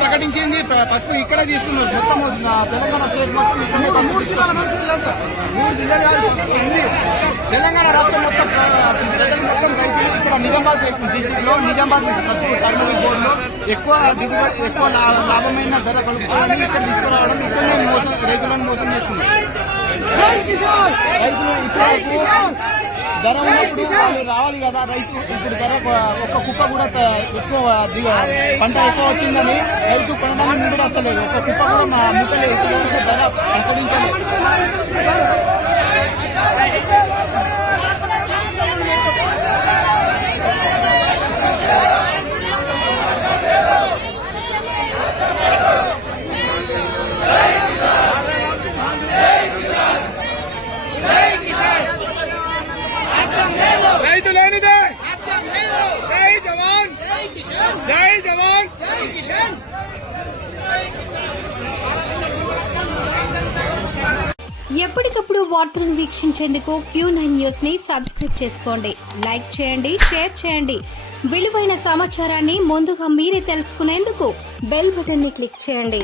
ప్రకటించింది ఫస్ట్ ఇక్కడే తీస్తున్నారు మొత్తం తెలంగాణ స్టేట్ మొత్తం 3 జిల్లాలు కాదు తెలంగాణ రాష్ట్రం మొత్తం ప్రజలు మొత్తం రైతులు ఇక్కడ నిజామాబాద్ డిస్టిక్ లో నిజామాబాద్ టర్నరీ బోర్డులో ఎక్కువ దిగుబడి ఎక్కువ లాభమైన ధర కలుపుకోవాలని ఇక్కడ తీసుకురావడం ఇక్కడ రైతులను మోసం చేస్తున్నారు. రైతులు ఇప్పుడు ధర ఉన్నప్పుడు వాళ్ళు రావాలి కదా, రైతు ఇప్పుడు ధర ఒక్క కుప్ప కూడా ఎక్కువ పంట ఎక్కువ వచ్చిందని రైతు కొనడానికి ముందు వస్తలేదు. ఒక్క కుప్ప కూడా మా ముక్కలు ధర ప్రకటించలేదు. రైతు లేనిదే జై జవాన్ జై జవాన్ జై కిసాన్. ఎప్పటికప్పుడు వార్తలను వీక్షించేందుకు Q9 న్యూస్ ని సబ్స్క్రైబ్ చేసుకోండి, లైక్ చేయండి, షేర్ చేయండి. విలువైన సమాచారాన్ని ముందుగా మీరే తెలుసుకునేందుకు బెల్ బటన్ ని క్లిక్ చేయండి.